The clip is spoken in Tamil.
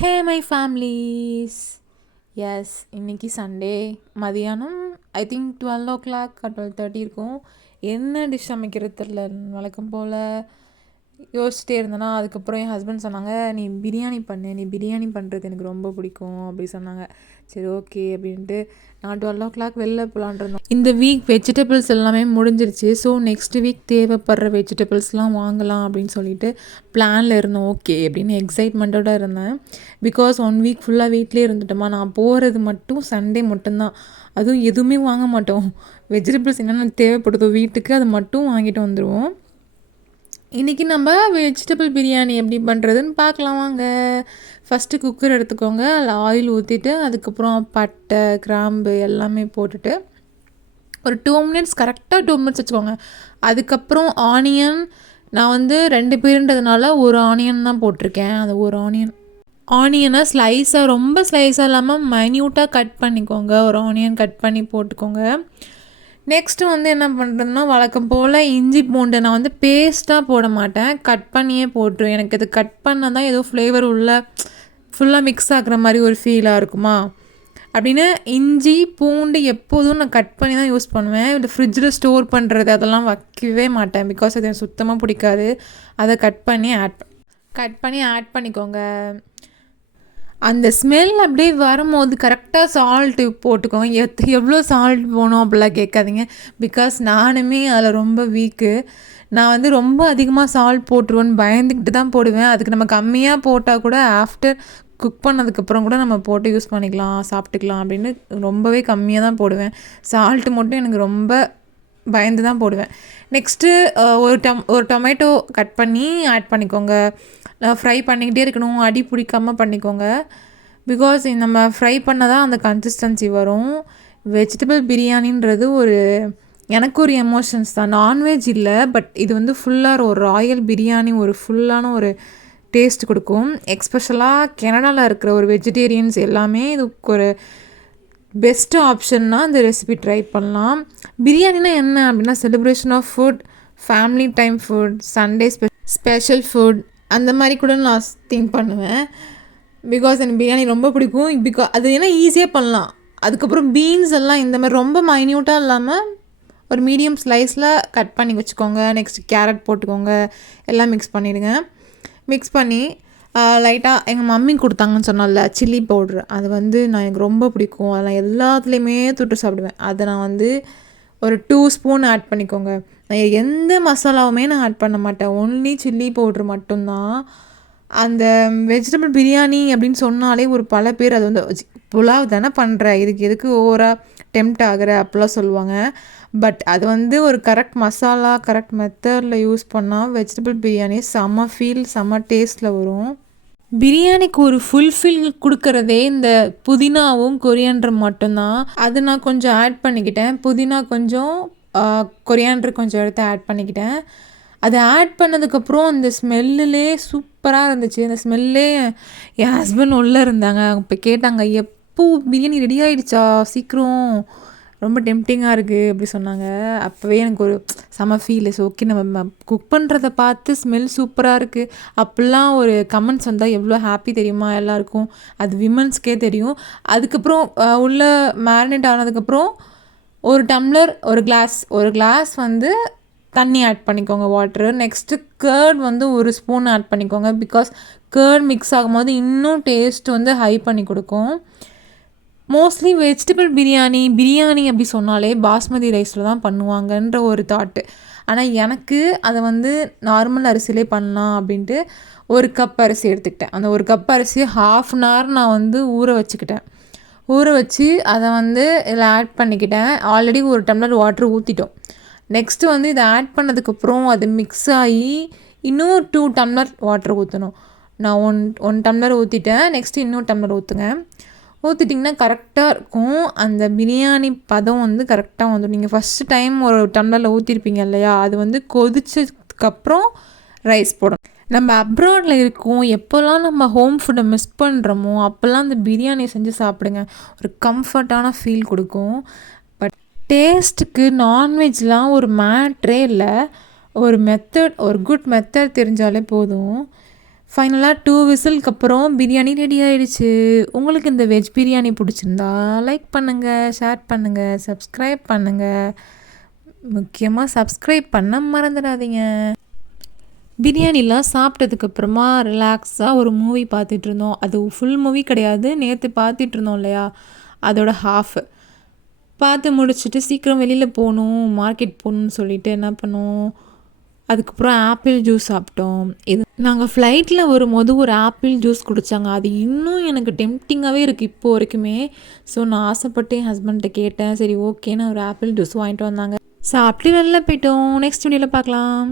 Hey my families. எஸ், இன்றைக்கி சண்டே மதியானம் ஐ திங்க் 12 o'clock 12:30 இருக்கும். என்ன டிஷ் சமைக்கிறது தெரில. வழக்கம் போல் யோசிச்சிட்டே இருந்தேன்னா அதுக்கப்புறம் என் ஹஸ்பண்ட் சொன்னாங்க, நீ பிரியாணி பண்ணுறது எனக்கு ரொம்ப பிடிக்கும் அப்படி சொன்னாங்க. சரி ஓகே அப்படின்ட்டு நான் 12 o'clock வெளில போகலான் இருந்தோம். இந்த வீக் வெஜிடபிள்ஸ் எல்லாமே முடிஞ்சிருச்சு. ஸோ நெக்ஸ்ட் வீக் தேவைப்படுற வெஜிடபிள்ஸ்லாம் வாங்கலாம் அப்படின்னு சொல்லிட்டு பிளானில் இருந்தோம். ஓகே அப்படின்னு எக்ஸைட்மெண்ட்டோடு இருந்தேன். பிகாஸ் 1 வீக் ஃபுல்லாக வீட்டிலே இருந்துட்டோமா. நான் போகிறது மட்டும் சண்டே மட்டும்தான். அதுவும் எதுவுமே வாங்க மாட்டோம். வெஜிடபிள்ஸ் என்னென்ன தேவைப்படுதோ வீட்டுக்கு அது மட்டும் வாங்கிட்டு வந்துடுவோம். இன்றைக்கி நம்ம வெஜிடபிள் பிரியாணி எப்படி பண்ணுறதுன்னு பார்க்கலாம் வாங்க. ஃபஸ்ட்டு குக்கர் எடுத்துக்கோங்க. அதில் ஆயில் ஊற்றிட்டு அதுக்கப்புறம் பட்டை கிராம்பு எல்லாமே போட்டுட்டு ஒரு 2 minutes கரெக்டாக 2 minutes வச்சுக்கோங்க. அதுக்கப்புறம் ஆனியன் நான் வந்து 2 பேருன்றதுனால ஒரு ஆனியன் தான் போட்டிருக்கேன். அது ஒரு ஆனியனை ஸ்லைஸாக ரொம்ப ஸ்லைஸாக இல்லாமல் மைன்யூட்டாக கட் பண்ணிக்கோங்க. ஒரு ஆனியன் கட் பண்ணி போட்டுக்கோங்க. நெக்ஸ்ட்டு வந்து என்ன பண்ணுறதுன்னா வழக்கம் போல் இஞ்சி பூண்டு நான் வந்து பேஸ்ட்டாக போட மாட்டேன், கட் பண்ணியே போட்டுருவேன். எனக்கு இது கட் பண்ணால் தான் ஏதோ ஃப்ளேவர் உள்ள ஃபுல்லாக மிக்ஸ் ஆகுற மாதிரி ஒரு ஃபீலாக இருக்குமா அப்படின்னு இஞ்சி பூண்டு எப்போதும் நான் கட் பண்ணி தான் யூஸ் பண்ணுவேன். இந்த ஃப்ரிட்ஜில் ஸ்டோர் பண்ணுறது அதெல்லாம் வைக்கவே மாட்டேன். பிகாஸ் அது எனக்கு சுத்தமாக பிடிக்காது. அதை கட் பண்ணி ஆட் பண்ணிக்கோங்க. அந்த ஸ்மெல் அப்படியே வரும்போது கரெக்டாக சால்ட்டு போட்டுக்கோங்க. எவ்வளோ சால்ட் போகணும் அப்படிலாம் கேட்காதீங்க. பிகாஸ் நானுமே அதில் ரொம்ப வீக்கு. நான் வந்து ரொம்ப அதிகமாக சால்ட் போட்டுருவேன்னு பயந்துக்கிட்டு தான் போடுவேன். அதுக்கு நம்ம கம்மியாக போட்டால் கூட ஆஃப்டர் குக் பண்ணதுக்கப்புறம் கூட நம்ம போட்டு யூஸ் பண்ணிக்கலாம், சாப்பிட்டுக்கலாம் அப்படின்னு ரொம்பவே கம்மியாக தான் போடுவேன். சால்ட்டு மட்டும் எனக்கு ரொம்ப பயந்து தான் போடுவேன். நெக்ஸ்ட்டு ஒரு டொமேட்டோ கட் பண்ணி ஆட் பண்ணிக்கோங்க. ஃப்ரை பண்ணிக்கிட்டே இருக்கணும், அடி பிடிக்காமல் பண்ணிக்கோங்க. பிகாஸ் நம்ம ஃப்ரை பண்ண தான் அந்த கன்சிஸ்டன்சி வரும். வெஜிடபிள் பிரியாணின்றது எனக்கு ஒரு எமோஷன்ஸ் தான். நான்வெஜ் இல்லை, பட் இது வந்து ஃபுல்லாக ஒரு ராயல் பிரியாணி, ஒரு ஃபுல்லான ஒரு டேஸ்ட் கொடுக்கும். எக்ஸ்பெஷலாக கனடாவில் இருக்கிற ஒரு வெஜிடேரியன்ஸ் எல்லாமே இதுக்கு ஒரு பெஸ்ட்டு ஆப்ஷன்னா இந்த ரெசிபி ட்ரை பண்ணலாம். பிரியாணினா என்ன அப்படின்னா celebration of food, family time food, Sunday special food அந்த மாதிரி கூட நான் திங்க் பண்ணுவேன். பிகாஸ் எனக்கு பிரியாணி ரொம்ப பிடிக்கும். அது ஏன்னா ஈஸியாக பண்ணலாம். அதுக்கப்புறம் பீன்ஸ் எல்லாம் இந்த மாதிரி ரொம்ப மைன்யூட்டாக இல்லாமல் ஒரு மீடியம் ஸ்லைஸில் கட் பண்ணி வச்சுக்கோங்க. நெக்ஸ்ட் கேரட் போட்டுக்கோங்க. எல்லாம் மிக்ஸ் பண்ணிவிடுங்க. மிக்ஸ் பண்ணி லைட்டாக எங்கள் மம்மி கொடுத்தாங்கன்னு சொன்னால சில்லி பவுட்ரு, அது வந்து எனக்கு ரொம்ப பிடிக்கும். அதெல்லாம் எல்லாத்துலேயுமே தொட்டு சாப்பிடுவேன். அதை நான் வந்து ஒரு 2 ஸ்பூன் ஆட் பண்ணிக்கோங்க. நான் எந்த மசாலாவுமே நான் ஆட் பண்ண மாட்டேன். ஒன்லி சில்லி பவுட்ரு மட்டும்தான். அந்த வெஜிடபிள் பிரியாணி அப்படின்னு சொன்னாலே பல பேர் அது வந்து புலாவ் தானே பண்ணுற, இதுக்கு எதுக்கு ஓவராக டெம்ப்ட் ஆகிற அப்படிலாம் சொல்லுவாங்க. பட் அது வந்து ஒரு கரெக்ட் மசாலா கரெக்ட் மெத்தடில் யூஸ் பண்ணால் வெஜிடபிள் பிரியாணி செம்ம டேஸ்ட்டில் வரும். பிரியாணிக்கு ஒரு ஃபுல்ஃபில் கொடுக்கறதே இந்த புதினாவும் கொரியாண்டரும் மட்டும்தான். அது நான் கொஞ்சம் ஆட் பண்ணிக்கிட்டேன். புதினா கொஞ்சம், கொரியாண்டர் கொஞ்சம் எடுத்து ஆட் பண்ணிக்கிட்டேன். அதை ஆட் பண்ணதுக்கப்புறம் அந்த ஸ்மெல்லுலே சூப்பராக இருந்துச்சு. அந்த ஸ்மெல்லே என் ஹஸ்பண்ட் உள்ளே இருந்தாங்க. இப்போ கேட்டாங்க, எப்போ பிரியாணி ரெடி ஆகிடுச்சா, சீக்கிரம் ரொம்ப டெம்டிங்காக இருக்குது அப்படி சொன்னாங்க. அப்போவே எனக்கு ஒரு செம ஃபீல். ஓகே நம்ம குக் பண்ணுறத பார்த்து ஸ்மெல் சூப்பராக இருக்குது அப்படிலாம் ஒரு கமெண்ட்ஸ் வந்தால் எவ்வளோ ஹாப்பி தெரியுமா எல்லாருக்கும். அது விமன்ஸ்க்கே தெரியும். அதுக்கப்புறம் உள்ளே மேரினேட் ஆனதுக்கப்புறம் ஒரு டம்ளர் ஒரு கிளாஸ் வந்து தண்ணி ஆட் பண்ணிக்கோங்க, வாட்ரு. நெக்ஸ்ட்டு கர்ட் வந்து ஒரு ஸ்பூன் ஆட் பண்ணிக்கோங்க. பிகாஸ் கர்ட் மிக்ஸ் ஆகும்போது இன்னும் டேஸ்ட் வந்து ஹை பண்ணி கொடுக்கும். மோஸ்ட்லி வெஜிடபிள் பிரியாணி அப்படி சொன்னாலே பாஸ்மதி ரைஸில் தான் பண்ணுவாங்கன்ற ஒரு தாட்டு. ஆனால் எனக்கு அதை வந்து நார்மல் அரிசியிலே பண்ணலாம் அப்படின்ட்டு ஒரு கப் அரிசி எடுத்துக்கிட்டேன். அந்த ஒரு கப் அரிசி 1/2 an hour நான் வந்து ஊற வச்சு அதை வந்து இதில் ஆட் பண்ணிக்கிட்டேன். ஆல்ரெடி ஒரு டம்ளர் வாட்ரு ஊற்றிட்டோம். நெக்ஸ்ட்டு வந்து இதை ஆட் பண்ணதுக்கப்புறம் அது மிக்ஸ் ஆகி இன்னும் 2 டம்ளர் வாட்டர் ஊற்றணும். நான் ஒன் டம்ளர் ஊற்றிட்டேன். நெக்ஸ்ட்டு இன்னும் டம்ளர் ஊற்றிட்டிங்கன்னா கரெக்டாக இருக்கும். அந்த பிரியாணி பதம் வந்து கரெக்டாக வந்துடும். நீங்கள் ஃபஸ்ட்டு டைம் ஒரு டம்ளரில் ஊற்றிருப்பீங்க இல்லையா, அது வந்து கொதிச்சதுக்கப்புறம் ரைஸ் போடணும். நம்ம அப்ராடில் இருக்கோம், எப்போல்லாம் நம்ம ஹோம் ஃபுட்டை மிஸ் பண்ணுறோமோ அப்போல்லாம் அந்த பிரியாணியை செஞ்சு சாப்பிடுங்க. ஒரு கம்ஃபர்ட்டான ஃபீல் கொடுக்கும். பட் டேஸ்ட்டுக்கு நான்வெஜ்லாம் ஒரு மேட்ரே இல்லை. ஒரு குட் மெத்தட் தெரிஞ்சாலே போதும். ஃபைனலாக 2 விசிலுக்கு அப்புறம் பிரியாணி ரெடி ஆயிடுச்சு. உங்களுக்கு இந்த வெஜ் பிரியாணி பிடிச்சிருந்தா லைக் பண்ணுங்கள், ஷேர் பண்ணுங்கள், சப்ஸ்கிரைப் பண்ணுங்கள். முக்கியமாக சப்ஸ்கிரைப் பண்ண மறந்துடாதீங்க. பிரியாணிலாம் சாப்பிட்டதுக்கப்புறமா ரிலாக்ஸாக ஒரு மூவி பார்த்துட்டு இருந்தோம். அது ஃபுல் மூவி கிடையாது, நேற்று பார்த்துட்டு இருந்தோம் இல்லையா, அதோட ஹாஃப் பார்த்து முடிச்சுட்டு சீக்கிரம் வெளியில் போகணும், மார்க்கெட் போகணுன்னு சொல்லிட்டு என்ன பண்ணோம், அதுக்கப்புறம் ஆப்பிள் ஜூஸ் சாப்பிட்டோம். இது நாங்கள் ஃப்ளைட்டில் வரும்போது ஒரு ஆப்பிள் ஜூஸ் குடித்தாங்க. அது இன்னும் எனக்கு டெம்ப்டிங்காகவே இருக்குது இப்போ வரைக்குமே. ஸோ நான் ஆசைப்பட்டு என் ஹஸ்பண்ட்டை கேட்டேன். சரி ஓகேன்னு ஒரு ஆப்பிள் ஜூஸ் வாங்கிட்டு வந்தாங்க. சாப்பிட்டு வெளில போயிட்டோம். நெக்ஸ்ட் வீடியோவில் பார்க்கலாம்.